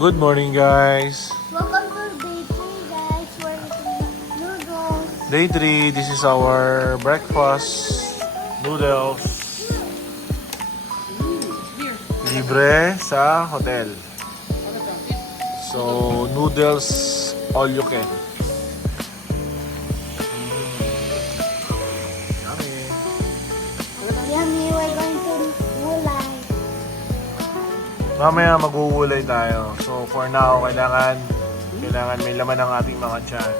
Good morning, guys. Welcome to day 3, guys. We're eating noodles. Day 3, this is our breakfast. Noodles. Libre sa hotel. So, noodles all you can. Yummy. Yummy, we're going to Wulay. Mamaya maghuhulay tayo. So, for now, kailangan may laman ang ating mga tiyan.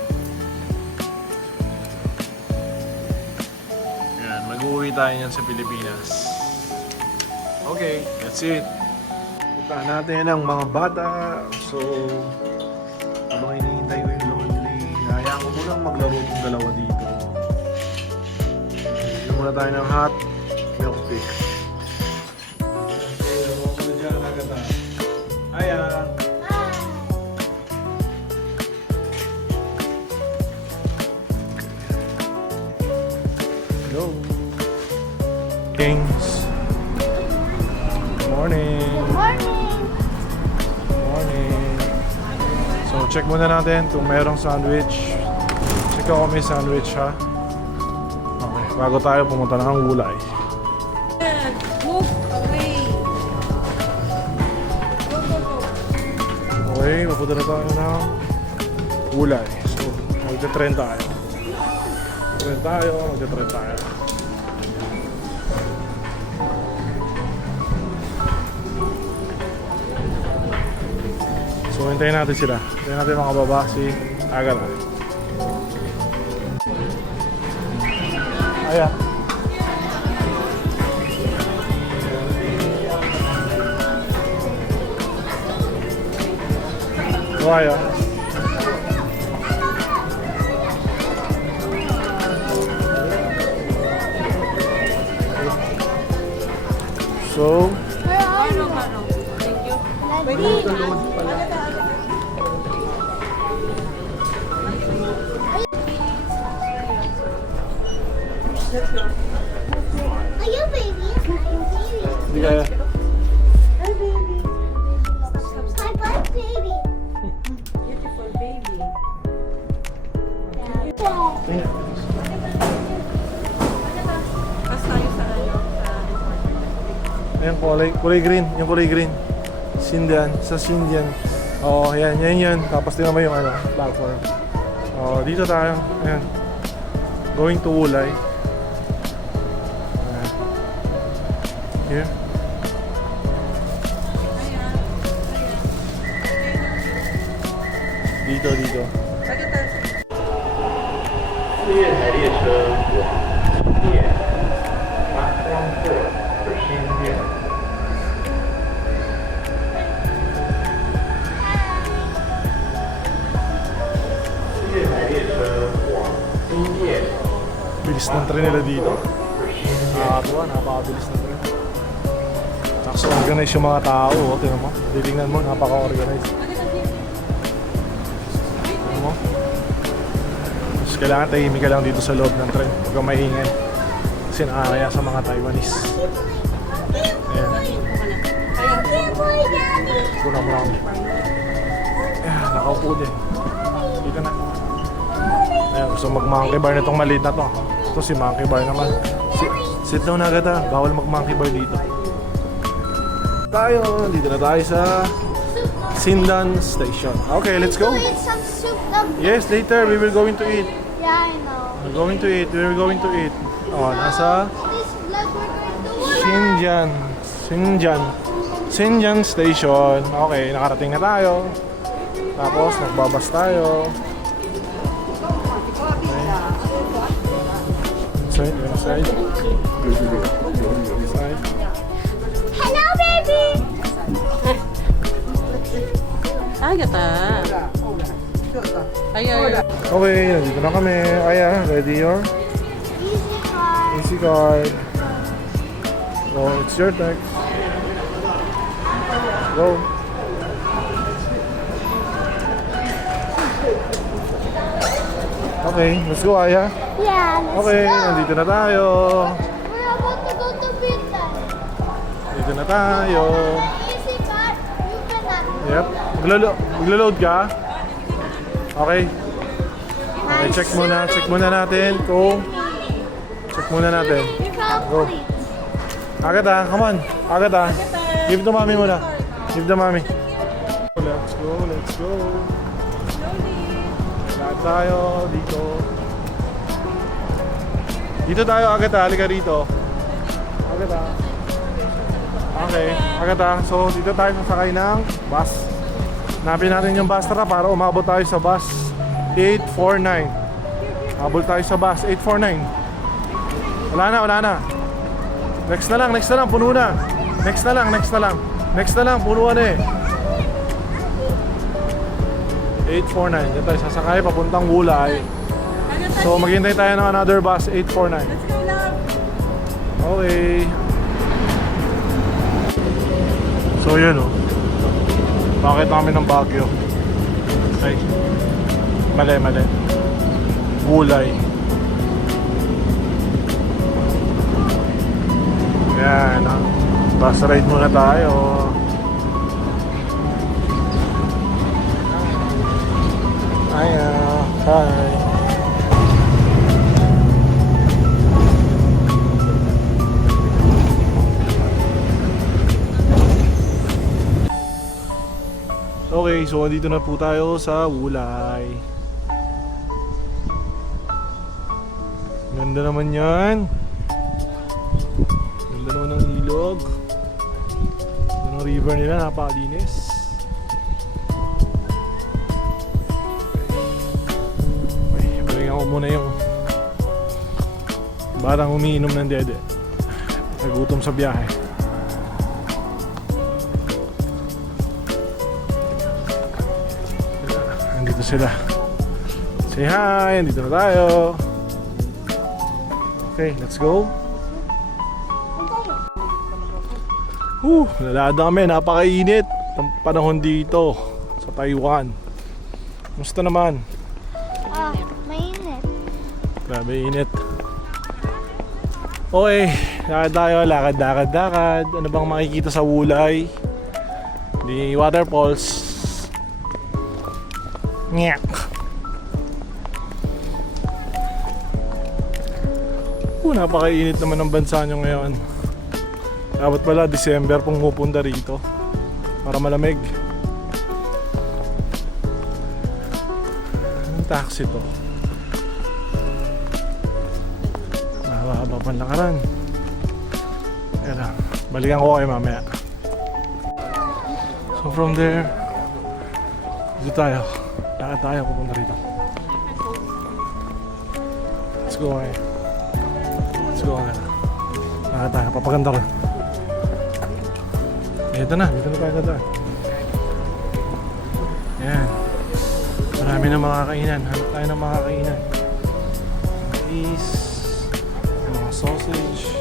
Yan, mag-uwi tayo yan sa Pilipinas. Okay, that's it. Puntahan natin ang mga bata. So, habang hinihintay ko yung laundry, hayaan ko munang maglaro itong dalawa dito. Bigyan muna tayo ng hot milk tea. Okay, laro ko na dyan agad na. Ayan. Hello. Kings. Morning. Good morning. Morning. So, check muna natin kung mayroong sandwich. Check ako may sandwich, ha? Okay, bago tayo pumunta ng Wulay. Move away. Go, go, go. Okay, mapunta na tayo ng Wulay. So, magte-trend tayo. Magte-trend tayo. So, hintayin natin sila. Hintayin natin mga baba si Agala. Ayan. Why? So, Where are you? Thank you. Let's Let's go. Are you baby? hindi kaya. Hi, baby. Hi, bye, baby. Beautiful baby. Pas tayo sa ano? Ayan, kulay green. Yung kulay green. Sindian. Sa Sindian. Oo, yan. Tapos tingnan mo yung ano, platform. Oo, dito tayo. Ayan. Going to Wulay. Ayan. Here. Dito. 四月台列车往新店，八方客至新店。四月台列车往新店， Bilis ng tren nila dito. 至新店。 Nakakatuwa, napakabilis ng tren. Tapos organize yung mga tao. Oh. Tingnan mo. Titingnan mo, napaka-organize. Tingnan mo. Tapos kailangan tahimik ka lang dito sa loob ng tren. Huwag kang maingay. Kasi nakakaya sa mga Taiwanese. Ayan. Kulang mo lang. Ayan, nakaupo din. Dito na. Ayan, gusto mag-monkey bar nitong maliit na to. Ito si monkey bar naman. Sit down na agad ha. Bawal mag-monkey bar dito. Dito na tayo sa Sindan Station. Okay, let's go. Eat some soup. Now. Yes, later we will going to eat. Yeah, I know. We're going to eat. We're going to eat. Oh, nasa This vlog we're going to Wulay. Sinjan Station. Okay, nakarating na tayo. Tapos magbabas tayo. Okay. Inside. Inside. Hello, baby. Agata. Ayun. Okay, nandito na kami. Aya, ready your Easy car. easy card. Oh, it's your text. Go. Okay, let's go, Aya. Yeah, let's Okay, go. nandito na tayo. We're about to go to Bintan. Dito na tayo. Easy car. You cannot. Yep, Maglo-load ka? Okay. Okay, check muna natin kung... Check muna natin. You're probably. Agad come on. Agad Give to mommy muna. Give to mommy. Let's go. Lahat tayo dito. Dito tayo agad halika rito. Agad Okay, agad So, dito tayo sasakay ng bus. Hanapin natin yung bus tara para umabot tayo sa bus 849. Habol tayo sa bus 849. Wala na. Next na lang, puno na. Next na lang, punuan eh. 849, dito tayo sasakay papuntang Wulay. So maghintay tayo ng another bus, 849. Let's go, love. Okay. So yun bakit namin ng Baguio? Ay, mali. Wulay. Yan, bus ride muna tayo. Hi. Okay, so dito na po tayo sa Wulay. Ganda naman yan. Ganda naman ng ilog. Ganda ng river nila, napakalinis. Okay, balikan ko muna yung barang umiinom ng dede. Nagutom sa biyahe. Nandito sila. Say hi, nandito na tayo. Okay, let's go. Lalada kami, napakainit ang panahon dito sa Taiwan. Musta naman? Mainit. Grabe init. Okay, lakad tayo, lakad. Ano bang makikita sa Wulay? Di waterfalls. Nyak. Napakainit naman ng bansa nyo ngayon. Dapat pala December pumupunta rito para malamig. Anong taxi to? Mahaba pang lakaran. Kaya lang, balikan ko kayo mamaya. So from there, dito tayo. Lakad tayo pupunta rito. Let's go ngayon. Let's go ngayon. Lakad tayo, papaganda ko. Dito na tayo dadaan. Yan. Marami na mga kainan. Hanap tayo ng mga kainan. Mais, mga sausage.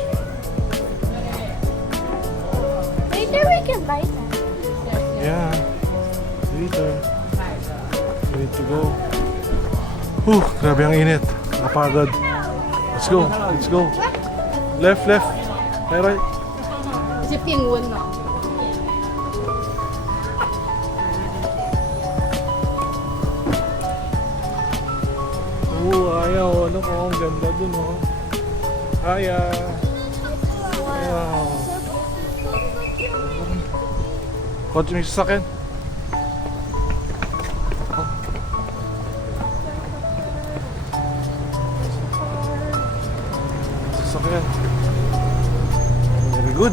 Later we can buy that. Yeah. Later. Ready to go. Grabe ang init. Nakapagod. Let's go. Left. Right. 是变温了。 Ayaw. Ano ko, ang ganda dun Ayaw. Kotse may sasakyan. Sasakyan.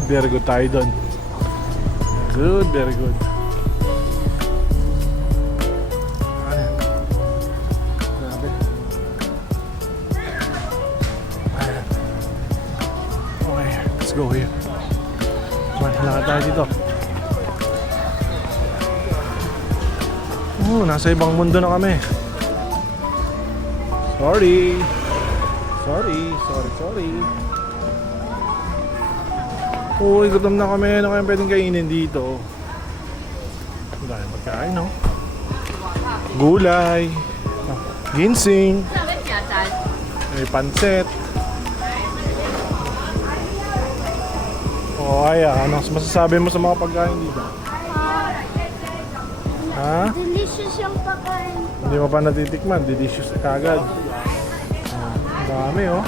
Very good tayo dun. Very good. Grabe. Okay, let's go here. Lakad tayo dito. Nasa ibang mundo na kami. Sorry. Gutom na kami. Ano kaya pwedeng kainin dito? Ang daming pagkain, no? Gulay. Ginseng. May pancet. Anong masasabi mo sa mga pagkain dito? Ha? Delicious yung pagkain. Hindi mo pa natitikman. Delicious na kagad. Dami oh.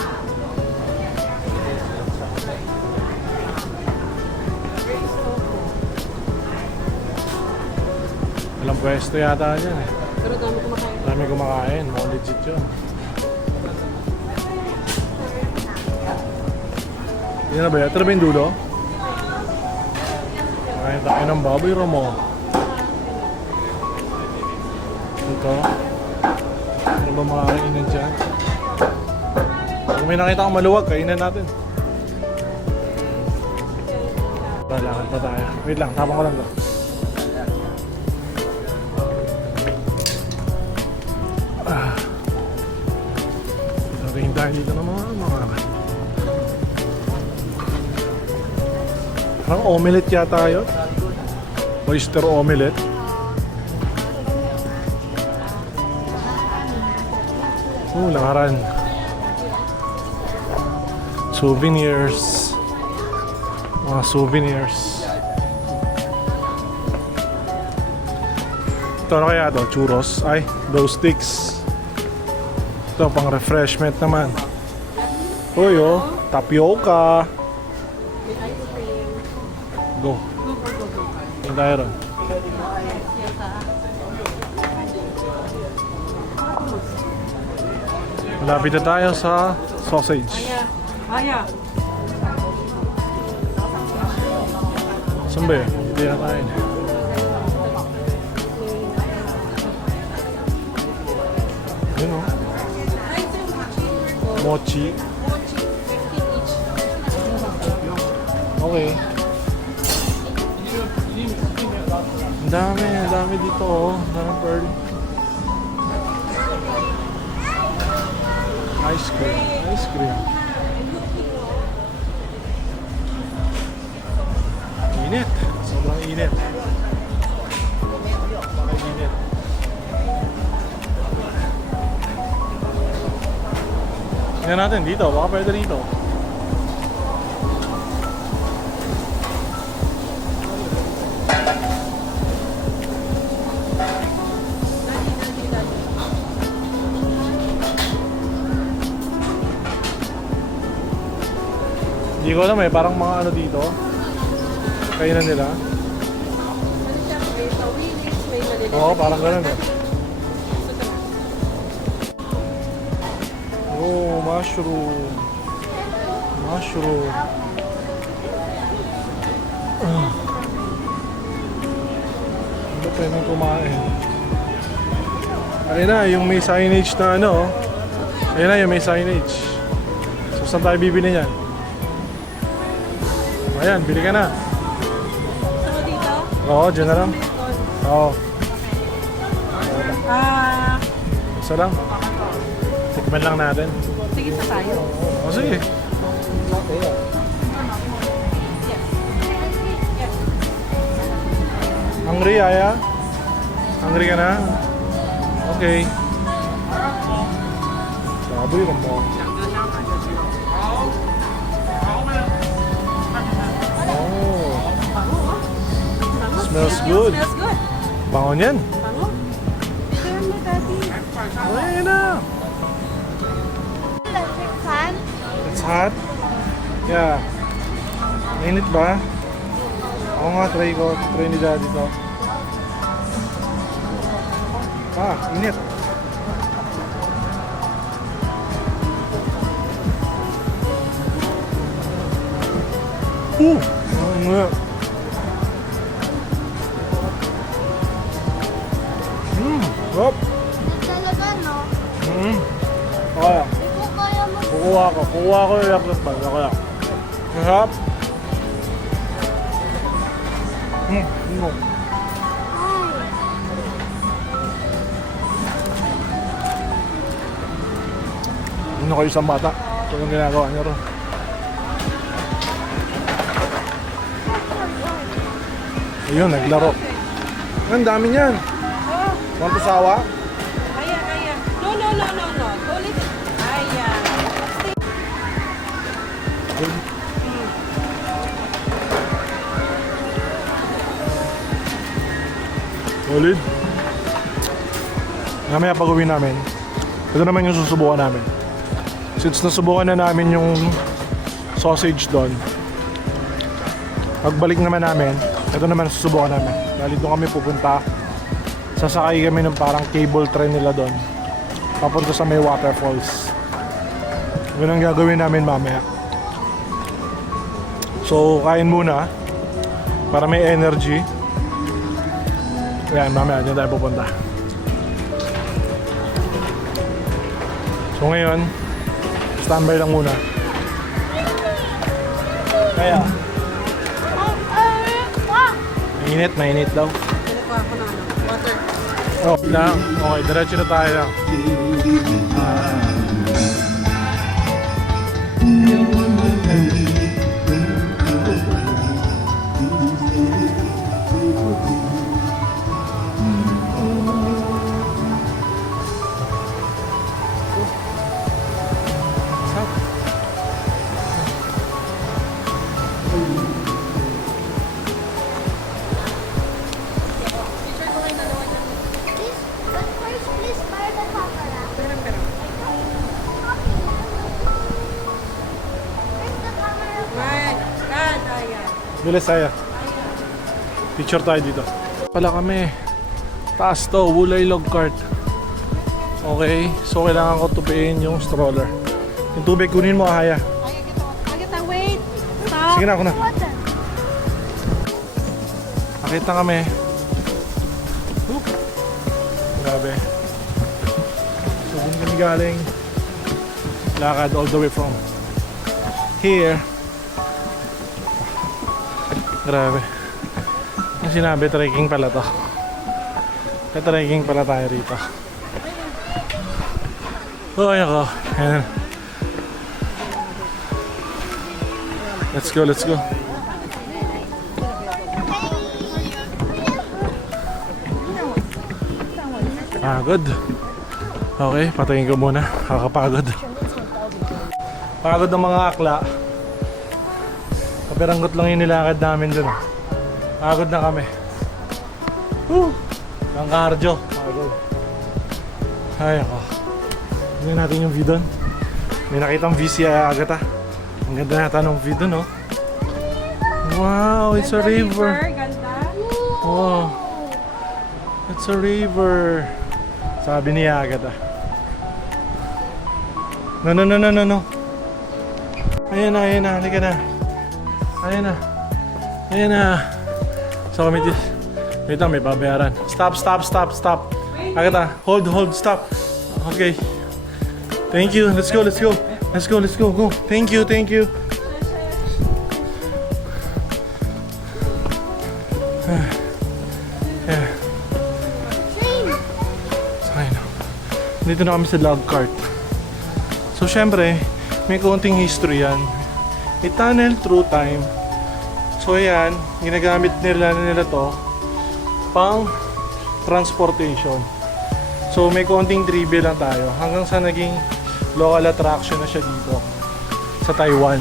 Walang pwesto yata dyan eh. Pero dami kumakain. Dami kumakain. Mukhang legit yun. Yan na ba yan? Ito na ba yung dulo? Kain tayo ng baboy Romo. Ito. Ano ba mga kainan dyan? Kung may nakita kang maluwag, kainan natin. Lalakad pa tayo. Wait lang, tapang ko lang to. Tingin tayo dito ng mga parang omelette yata yun. Oyster omelette. Lakaran. Souvenirs. Mga souvenirs. Ito na kaya to? Churros? Ay, those sticks. Ito pang refreshment naman. Uy oh, tapioca. Go. Tingin tayo ron. Malapit na tayo sa sausage. Aya. Saan ba yun? Hindi na tayo. Yun oh. Mochi. Okay. Ang dami dito oh. Ang dami pearl. Ice cream. Init. Sobrang init. Init. Tingnan natin dito. Baka pwede dito. Hindi ko alam eh, parang mga ano dito. Kainan nila. Oo, parang ganun eh. Oh, mushroom. Mushroom. Ano pa yung kumain? Ayun na, yung may signage na ano. Ayun na, yung may signage. So, saan tayo bibili niyan? Ayan, bili ka na. Saan dito? Oo, dyan na lang. Oo. Isa lang. Tikman lang natin. Sige pa tayo. O sige. Hungry, Aya? Hungry ka na? Okay. Baboy ka mo. Smells good. Smells good. Bango niyan. Bango. Turn mo, Daddy. Ayun na. Electric fan. It's hot? Yeah. Mainit ba? Ako nga, try ko. Try ni Daddy to. Init. Nga. Hop. Talaga, no? Okay. Hindi ko kaya Kukuha ko yung electric fan. Okay. Masarap. Ay. Ano kayo isang bata? Ito yung ginagawa niyo ron. Ayun, naglaro. Ang dami niyan. Want to sawa? Aya. No. Ulit. Aya. Solid. Mamaya pag uwi namin, ito naman yung susubukan namin. Since nasubukan na namin yung sausage doon, pagbalik naman namin, ito naman susubukan namin. Dahil doon kami pupunta, sasakay kami ng parang cable train nila doon, papunta sa may waterfalls. Yun ang gagawin namin mamaya. So kain muna para may energy. Yan, mamaya dyan tayo pupunta. So ngayon, standby lang muna. Kaya mainit daw. Kinukuha ko na water. Oh, lang. Okay, diretso na tayo. But first, please buy the camera. Pero. Where's the camera? Right. Yan, ayan. Bilis saya. Picture tayo dito. Pala kami. Taas to, Wulay Log Cart. Okay, so kailangan ko tupiin yung stroller. Yung tubig kunin mo, Haya. Agita, wait. Stop. Sige na, ako na. Water. Nakita kami. Grabe. So dun kami galing. Lakad all the way from here. Grabe. Yung sinabi, trekking pala to. Trekking pala tayo rito. Oh, ayan ko. Ayan. Let's go, let's go. Pagod. Okay, patayin ko muna. Kakapagod. Pagod ng mga akla. Kapiranggot lang yung nilakad namin dun. Pagod na kami. Woo! Ang cardio. Pagod. Ay ako. Tingnan natin yung view dun. May nakitang VC agad ah. Ang ganda nata ng view dun, oh. Wow, it's a river. Ganda. Wow. It's a river. Sabi ni Agatha. No. Ayan na, halika na. Ayan na. So kami dito. Wait lang, may babayaran. Stop. Agatha, hold, stop. Okay. Thank you, let's go. Go. Thank you. Yeah. Dito na kami sa log cart. So syempre, may konting history yan. A tunnel through time. So ayan, ginagamit nila to pang transportation. So may konting trivia lang tayo hanggang sa naging local attraction na siya dito sa Taiwan.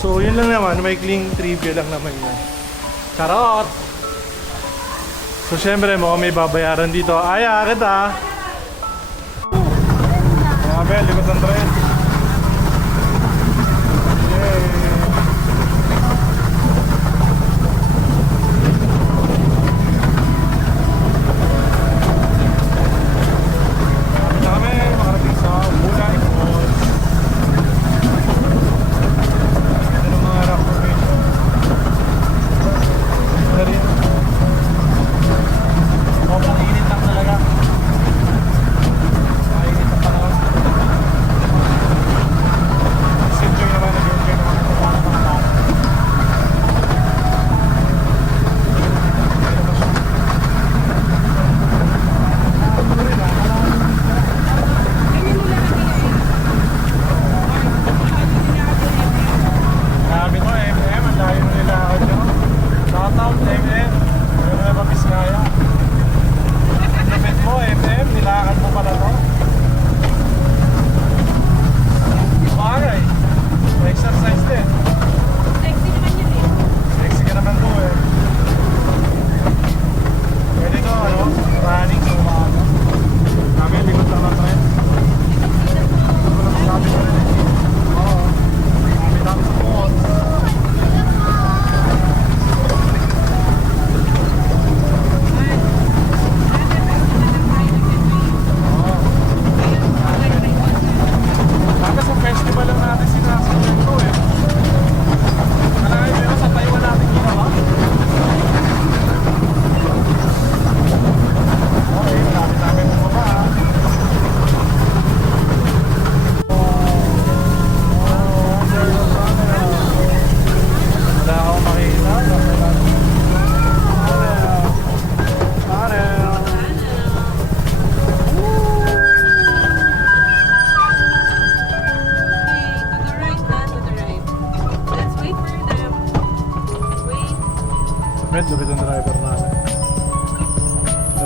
So yun lang naman, may kling trivia lang naman yan. Charot! So syempre may babayaran dito. Ay, akit ah! Abel, likod ng tren. Yay! Malapit na kami, makarating sa Wulay Falls. Ito ng mga rock formation. Ito rin. Sobrang init lang talaga. Mainit ang panahon.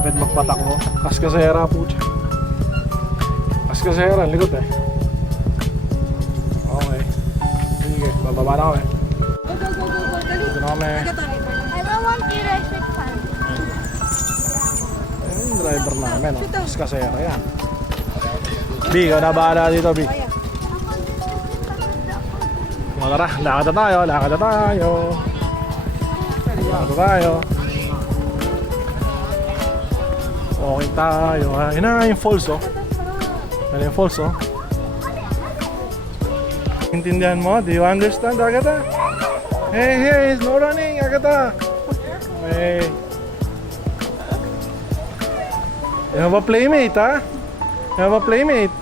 Lapit magpatakbo. Kaskasera po siya. Kaskasera, likod eh. Okay. Sige, bababa na kami. Go, go, go, go, go. Dali. Dito na kami. Agad tayo. I don't want electric fan. Ayun yung driver namin, oh. Kaskasera yan. B, ikaw na bahala dito, B. Kaya. Tara, lakad na tayo, lakad na tayo. Lakad na tayo. Okay tayo. Yun na yung falls, oh. Yan yung falls, oh. Intindihan mo? Do you understand, Agatha? Hey, hey, no running, Agatha. Hey. You have a playmate, ha? You have a playmate.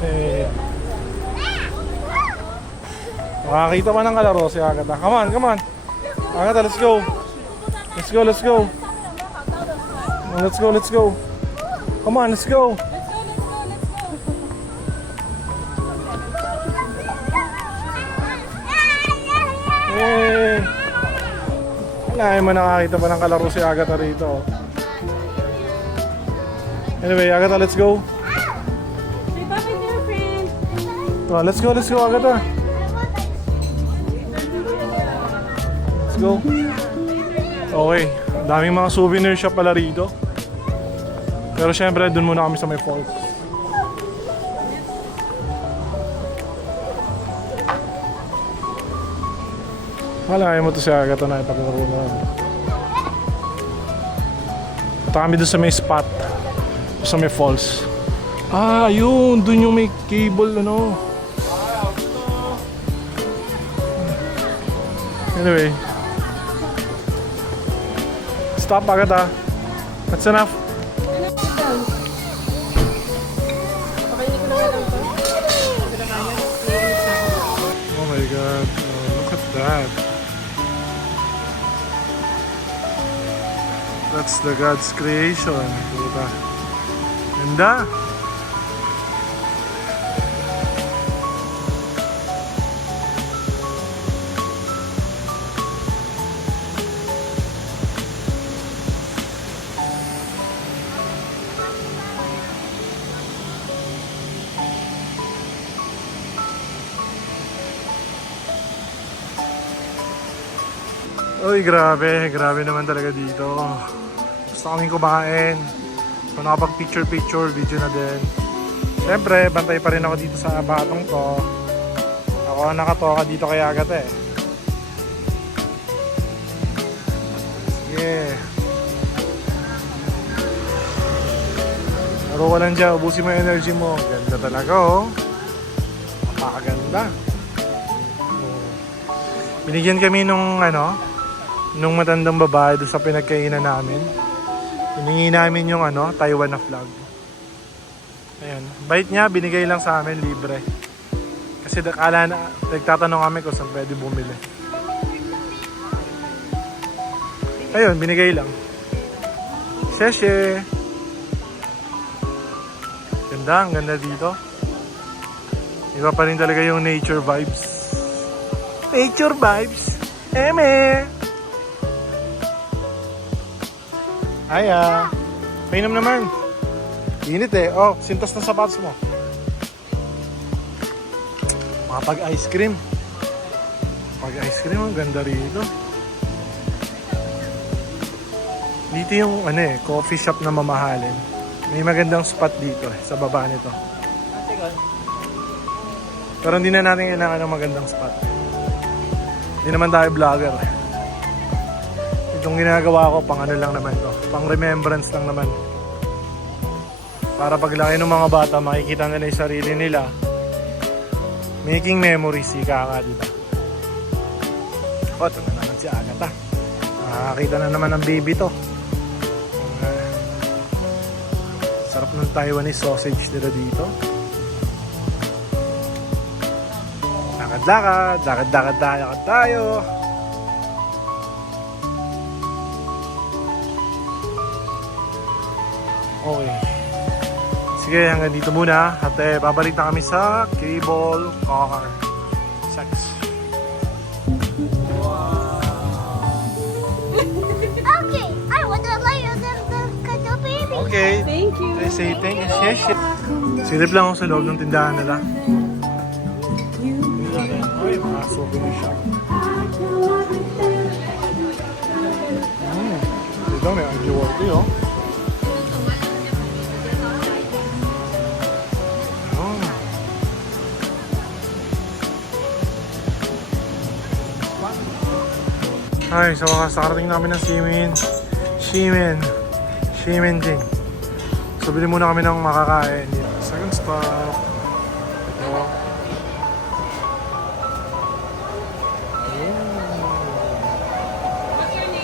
Hey. Makakita man ng kalaro si Agatha. Come on, come on. Agatha, let's go. Let's go, let's go. Let's go, let's go. Come on, let's go. Hey. Wala mo nakakita pa ng kalaro si Agatha rito. Anyway, Agatha, let's go. Say bye to your friend. Oh, let's go, Agatha. Let's go. Okay, daming mga souvenir shop pala rito. Pero syempre, dun muna kami sa may falls. Malayo mo to si Agatha na ipaglaro na. Punta kami dun sa may spot. Sa may falls. Ah, yun. Dun yung may cable, ano. Anyway. Stop, Agatha. That's enough. Oh my God. Oh, look at that. That's the God's creation. Puta. Ganda. Uy, grabe. Grabe naman talaga dito. Gusto kaming kumain. So, nakapag-picture, video na din. Siyempre, bantay pa rin ako dito sa batong to. Ako nakatoka dito kay Agatha eh. Sige. Laro ka lang dyan. Ubusin mo yung energy mo. Ganda talaga oh. Napakaganda. Binigyan kami nung nung matandang babae doon sa pinagkainan namin. Hiningi namin yung Taiwan na flag. Ayan. Bait niya, binigay lang sa amin, libre. Kasi nagtatanong kami kung saan pwede bumili. Ayun, binigay lang. Sheshe. Ganda, ang ganda dito. Iba pa rin talaga yung nature vibes. Nature vibes. Eme. Aya. Painom naman. Init eh. Oh, sintas na sapatos mo. Makapag-ice cream. Pag-ice cream, ang ganda rito. Dito yung coffee shop na mamahalin. May magandang spot dito sa baba nito. Pero hindi na natin kailangan ng magandang spot. Hindi naman tayo vlogger. Itong ginagawa ko, pang lang naman to. Pang remembrance lang naman. Para paglaki ng mga bata, makikita nila yung sarili nila. Making memories, ika nga, diba? O, ito na naman si Agatha. Nakakita na naman ng baby to. Sarap ng Taiwanese sausage nila dito. Lakad tayo. Okay. Sige, hanggang dito muna. At babalik na kami sa cable car. Sex. Wow. I say thank you, sheshe. Silip lang ako sa loob ng tindahan nila. Ay, mga souvenir shop. Dito may IG Worthy, oh. Ay, sa wakas, nakarating namin ng Ximen Ding. So, bili muna kami ng makakain. Second stop. Ito.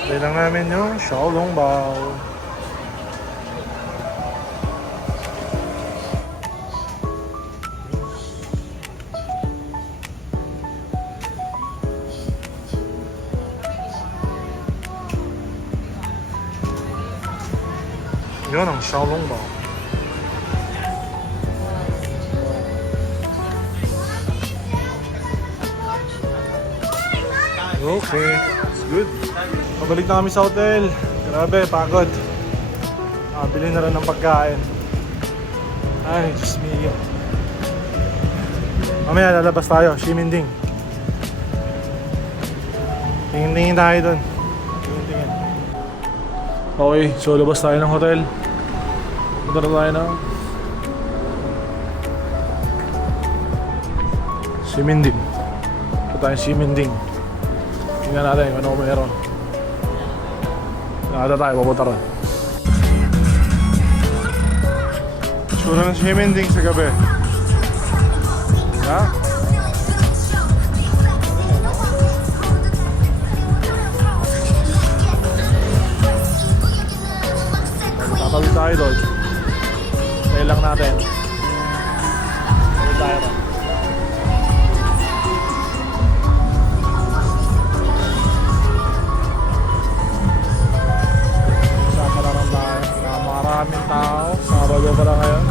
Tayo lang namin yung Xiaolongbao. Yun ang Xiaolongbao. Okay, it's good. Pabalik na kami sa hotel. Grabe, pagod. Bili na rin ng pagkain. Ay, Diyos mio. Mamaya lalabas tayo, Ximending. Tingin-tingin tayo dun. Tingin-tingin. Okay, so labas tayo ng hotel. Punta na tayo ng Ximending. Punta tayo Ximending. Tingnan natin kung ano meron. Nakata tayo, papunta ron. Sura ng Ximending sa gabi. Ha? Tatawid tayo doon. Tayo lang natin. Tatawid tayo ron. Maraming tao, Sabado pa lang ngayon.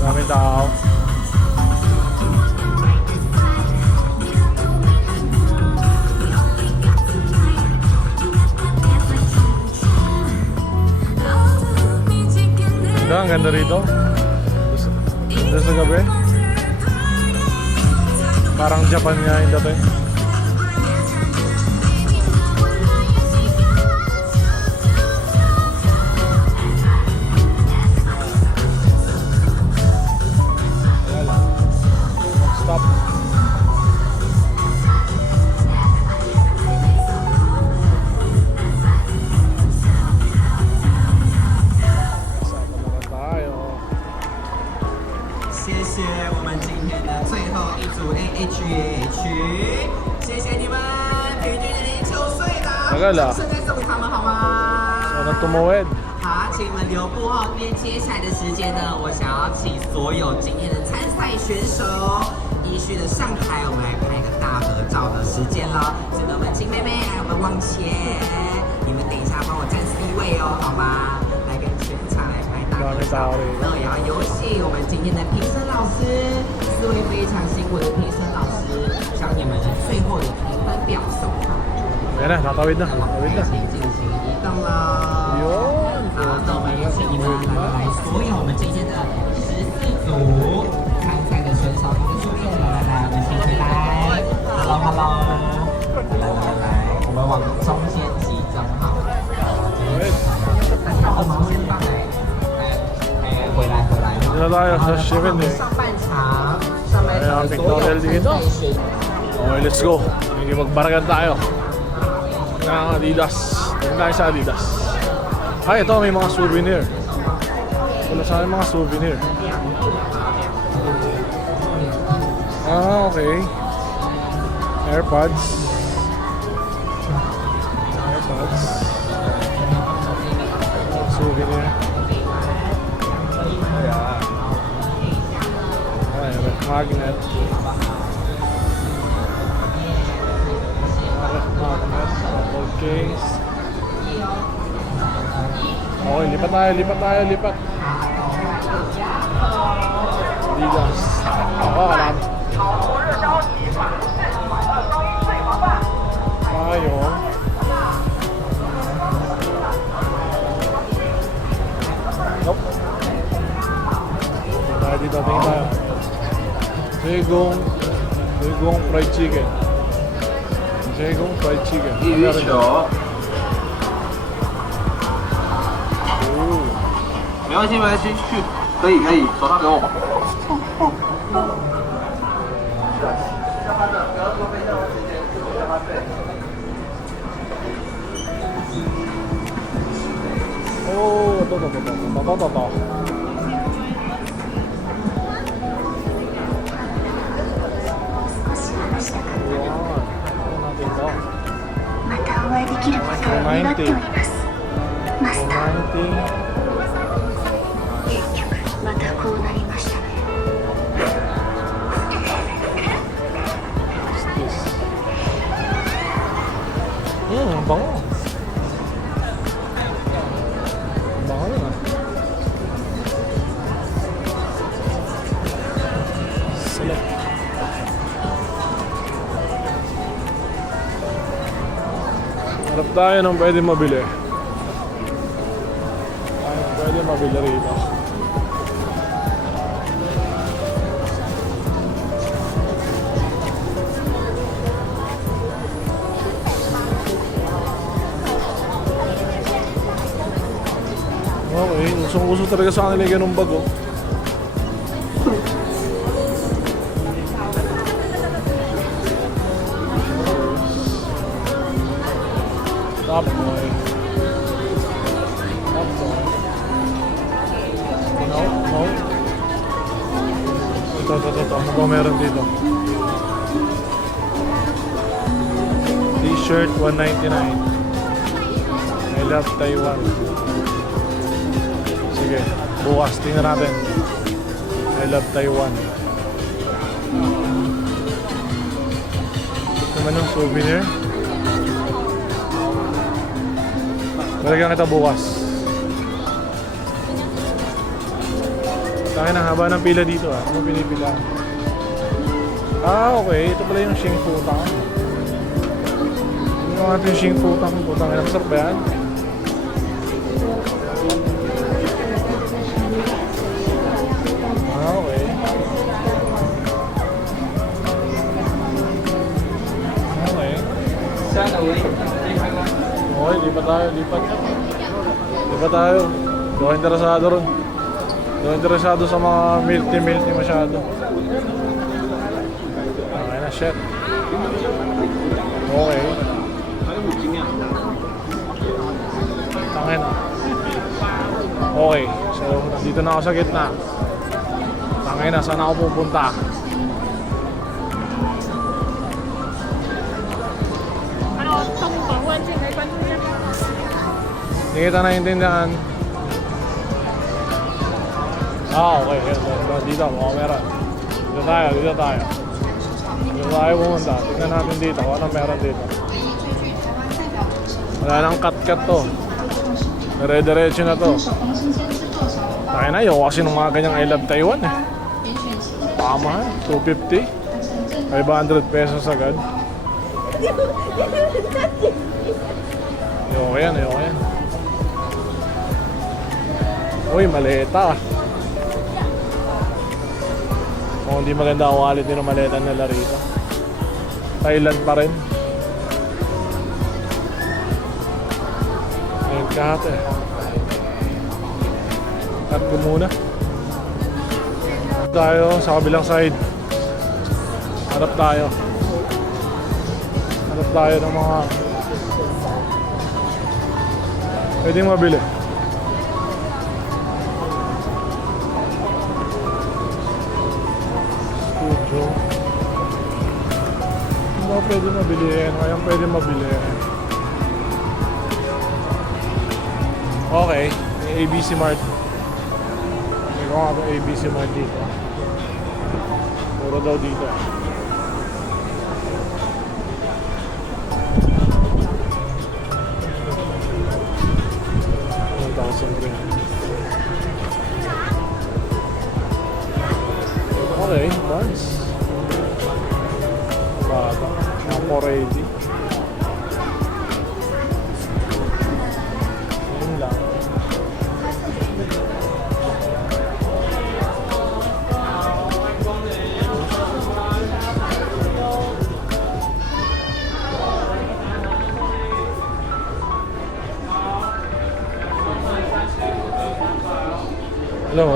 Maraming tao. Ang ganda rito. Doon sa gabi parang Japan nga yung dating. Stop. Tagal ah. Sana tumawid. 好，请你们留步后面。接下来的时间呢，我想要请所有今天的参赛选手依序的上台，我们来拍一个大合照的时间了。真的，我们请妹妹，来，我们往前。你们等一下帮我站 C 位哦，好吗？来跟全场来拍大合照。那也要有请我们今天的评审老师，4位非常辛苦的评审老师，向你们最后的评分表送上。 Ayan na, tatawid na. Tatawid na. 请进行移动了。 Yun. 好，那我们也请你们来，所有我们今天的14组参赛的选手，你们注意，来，我们请回来 ，Hello， 来，我们往中间集中好。那我们先放回来。 Dito na tayo sa Ximending. 上半场的所有参赛选手。 Okay, let's go. Hindi magbaragan tayo. Ng Adidas. Tingnan tayo sa Adidas. Ay, ito may mga souvenir. Wala sa akin mga souvenir. Ah, okay. AirPods. Souvenir. Ayan. Ay, magnet. Apple case. Okay, lipat tayo. Adidas. Alam. Tayo. Nope. Tayo dito, tingin tayo. Jaegong fried chicken. Jaegong fried chicken. Meron dyan. Oh. 没关系，没关系，去，可以可以，手套给我。 Oh, ito. Yan. Ano natin ito? またお会いできることを願っておりますマスター 490. 結局またこうなりましたね What's this? Ang bango. Ang bango yun ah. Select. Harap tayo ng pwede mabili. Pwede mabili rito. Okay, usong-uso talaga sa kanila yung ganung bago. Top boy. Top boy. No. Ito. Ano ba meron dito? T-shirt, $199. I love Taiwan. Sige, bukas tingnan natin. I love Taiwan. Ito naman yung souvenir. Balikan kita bukas. Tayo na, haba ng pila dito ah. Ano pinipila? Ah, okay. Ito pala yung Xing Fu Tang. Tingnan natin yung Xing Fu Tang. Putang ina, masarap ba yan? Ah, okay. Okay. Okay, lipat tayo. Lipat tayo. Hindi ako interesado ron. Hindi ako interesado sa mga milty masyado. Okay na, shit. Okay. Tangin na. Okay, so dito na ako sa gitna. Tangin na, saan ako pupunta? Hindi kita naiintindihan. Ah, okay. Dito, meron. Dito tayo. Dito tayo pumunta. Tingnan natin dito. Anong meron dito? Wala nang cut-cut to. Dire-diretso na to. Kaya na, yung kasi ng mga ganyang I love Taiwan eh. Tama, 250. 500 pesos agad. Ayoko yan. Uy, maleta. Kung hindi maganda ang wallet din ang maleta nila rito. Thailand pa rin. Ayun cut eh. Cut ko muna. Tayo sa kabilang side. Harap tayo ng mga pwedeng mabili. Studio. Hindi ako pwede mabili. Ngayon pwede mabili. Okay, may ABC Mart. May ko nga itong ABC Mart dito. Puro daw dito. 1,000 rin. Hello.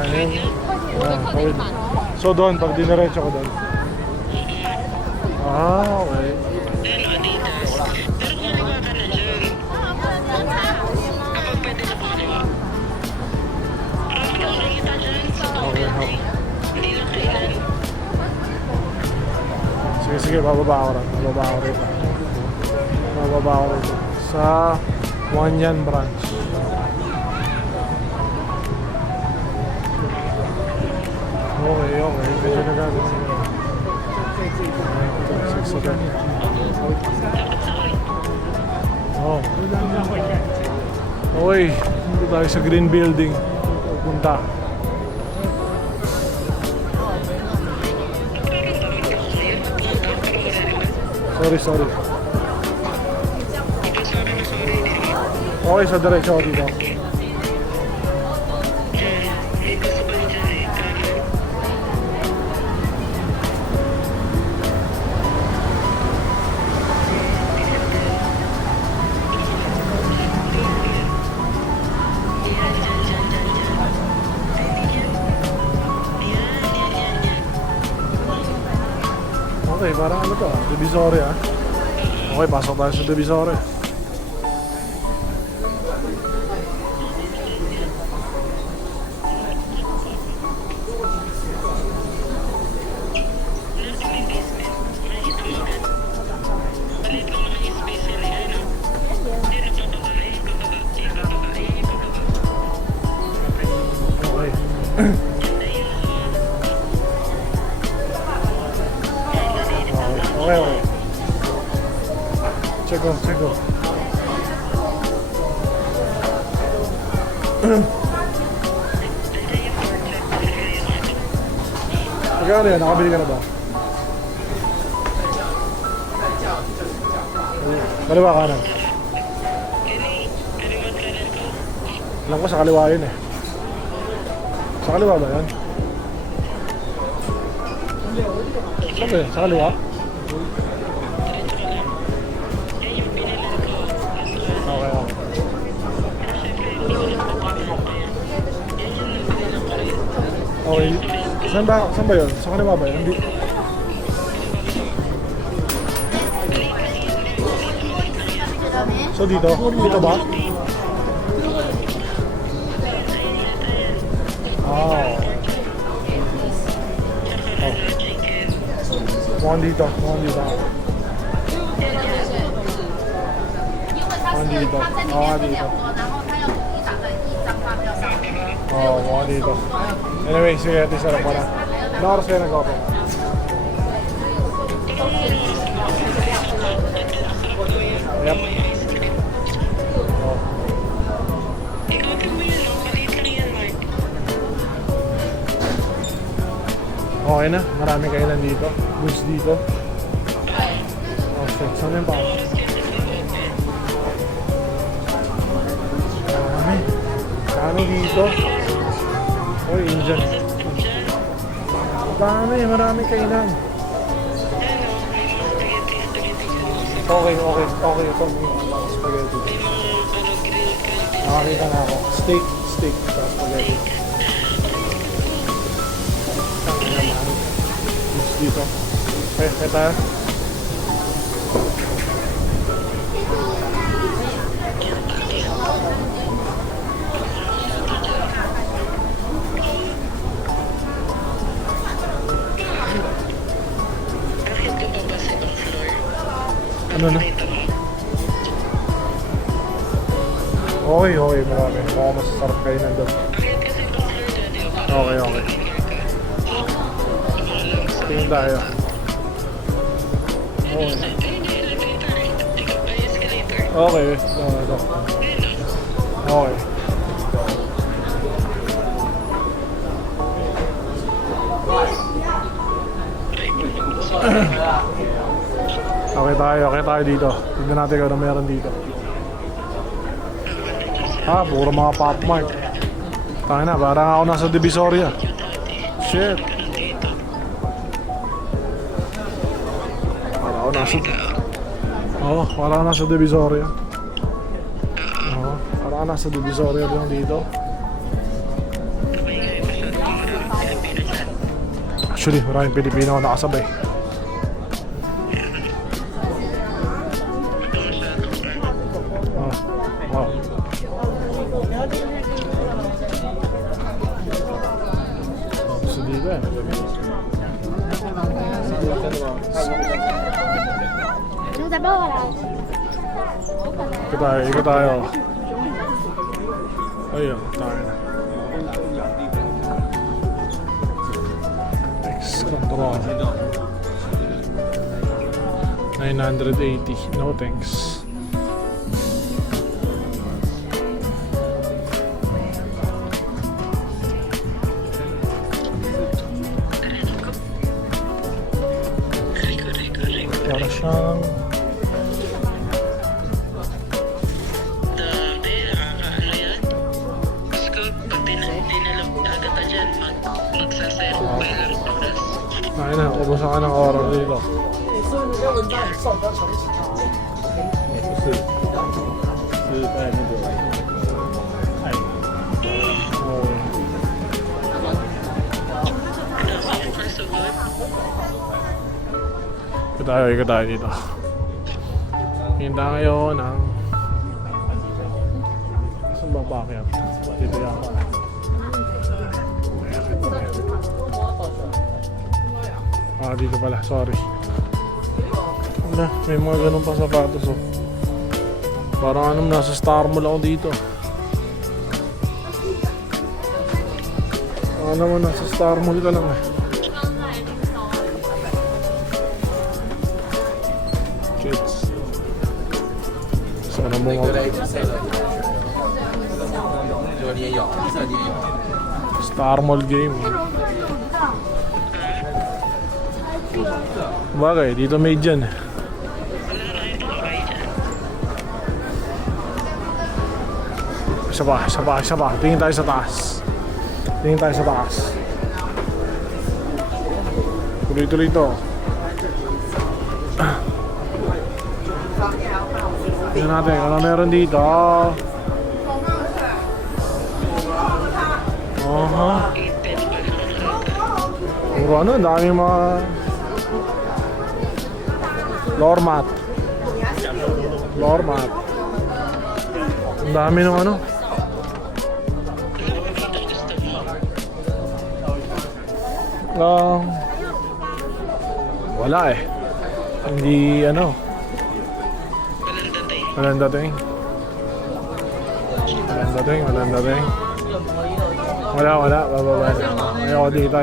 Yan. So doon, pag diniretso ko doon. Okay. Sige, bababa ako rito. Sa Wanyan branch. Okay. Medyo nagagawin. Oh. Okay, dito tayo sa Green Building. Punta. Sorry. Okay, sa diretso ako dito. Okay, parang ano to Divisoria ah. Okay, pasok tayo sa Divisoria. Okay. Check go. Magkano yan? Nakabili ka na ba? Kaliwa kanan. Alam ko sa kaliwa yun eh. Sa kaliwa ba yan? Sabi, sa kaliwa? Okay. Saan ba yun? Sa kaliwa ba yun? Hindi. So dito? Dito ba? Oh. Mukhang dito. Mukhang dito. Oh, mukhang dito. Anyway, sige, tisarap mo na. Ilang oras kayo nag-open? Yep. Oh. Okay na, marami kailan dito. Goods dito. Oh shit, saan yung pa? Marami dito. Oh, Indian. Marami kainan. Okay. Ito mga spaghetti. Nakakita na ako. Steak. Spaghetti. Dito. Okay, kaya ano na? Okay, marami. Baka masasarap kayo nandun. Okay. Tingin tayo. Okay. Ito. Okay. Okay tayo dito. Tignan natin kung ano meron dito. Puro mga Pop Mart. Tangin na, parang ako nasa Divisoria. Shit. Parang ako nasa... Oo, parang ako nasa Divisoria. Oo, parang ako nasa Divisoria lang dito. Actually, maraming Pilipino ako nakasabay. Wow. Gusto dito eh. Ikot tayo. Ayun, tayo na. X-Control 980. No thanks. Para siyang ayun na, ubusan ka ng oras dito. Ikot tayo dito. Hinta ngayon ng... Saan ba pakyat? Dito yata. Dito pala, sorry. Na, may mga ganun pa sapatos oh. Parang anong nasa Star Mall ako dito. Ano mo, nasa Star Mall ka lang eh. Kids. Sana mo nga. Star Mall game eh. Bagay, dito made dyan. Isa pa. Tingin tayo sa taas. Tuloy-tuloy ito. Tingnan natin, ano meron dito. Puro ano, daming mga floor mat. Ang dami ng ano. Wala eh. Hindi ano. Walang dating. Wala. Bababa na. Ayoko dito.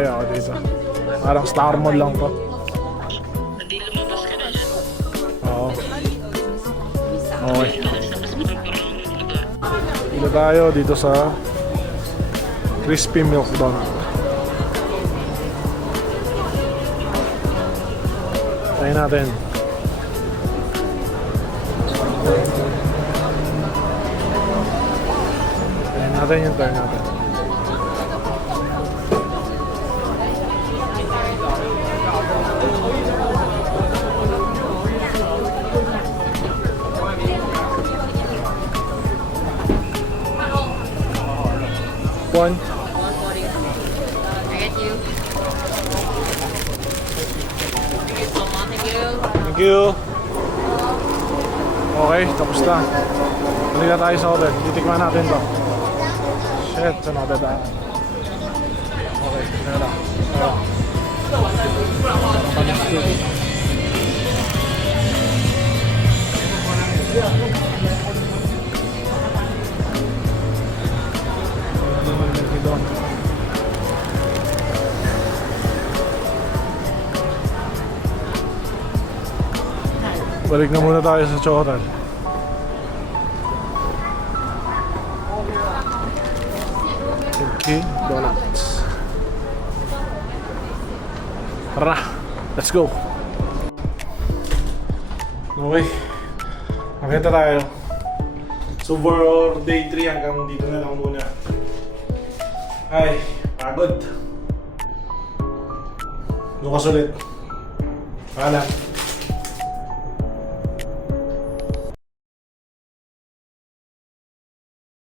Parang Star Mall lang to. Oo. Okay. Dito tayo dito sa Crispy Milk Donut. Tayo natin. Tayo natin. One. I get you. Thank you. Okay, tapos na. Halika tayo sa hotel. Titikman natin to. Shit, saan ako dadaan? Okay, tara. Balik na muna tayo sa Choral. Okay, donuts. Tara, let's go. Okay, makita tayo. So for day 3 hanggang dito na lang muna. Ay, pagod. Bukas ulit. Paalam.